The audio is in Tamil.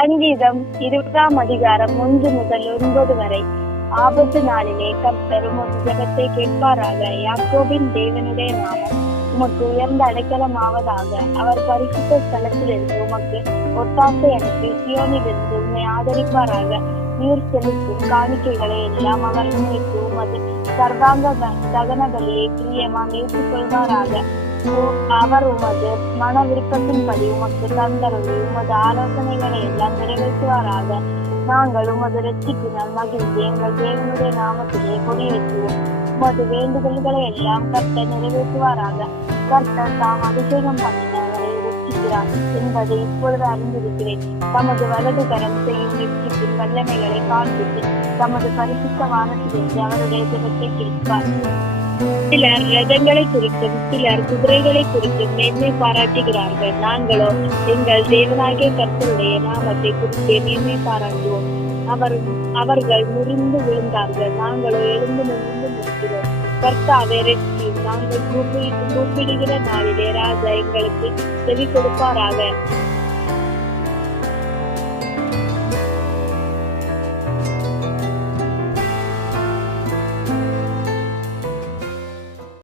சங்கீதம் இருபதாம் அதிகாரம் ஒன்று முதல் ஒன்பது வரை. ஆபத்து நாளிலே கர்த்தர் உமது ஜெபத்தை கேட்பாராக. யாக்கோபின் தேவனுடைய நாமம் உமக்கு உயர்ந்த அடைக்கலமாவதாக. அவர் பரிசுத்த ஸ்தலத்திலிருந்து உமக்கு ஒத்தாசை அனுப்பி சியோனிலிருந்து உண்மை ஆதரிப்பாராக. நீர் செலுத்தும் காணிக்கைகளை எல்லாம் அவர் உண்மைக்கு உமது சர்வாங்க தகன பலியை பிரியமாக ஏற்றுக்கொள்வாராக. அவர் உமது மன விருப்பத்தின்படி உமக்கு தந்தருளி உமது ஆலோசனைகளை எல்லாம் நிறைவேற்றுவாராக. நாங்கள் உமது ரட்சிப்பினால் மகிழ்ந்து எங்கள் தேவனுடைய நாமத்திலே கொடியேற்றுவோம். உமது வேண்டுதல்களை எல்லாம் கர்த்தர் நிறைவேற்றுவாராக. கர்த்தர் தாம் அபிஷேகம் பண்ணினவரை ரட்சிக்கிறார் என்பதை இப்பொழுது அறிந்திருக்கிறேன். தமது வலது கரம் செய்யும் ரட்சிப்பின் வல்லமைகளை காண்பித்து தமது பரிசுத்த வானத்திலிருந்து அவருடைய தினத்தை கேட்பார். சிலர் ரதங்களை குறித்தும் சிலர் குதிரைகளை குறித்தும் மேன்மை பாராட்டுகிறார்கள். நாங்களோ எங்கள் தேவனாகிய கர்த்தருடைய நாமத்தை குறித்து மேன்மை பாராட்டுவோம். அவர் அவர்கள் முறிந்து விழுந்தார்கள். நாங்களோ எழுந்து முறிந்து முடிக்கிறோம் கர்த்தாவே ரெட்சி நாங்கள் கூப்பிடுகிற நாளிலே ராஜா எங்களுக்கு செவி கொடுப்பாராக.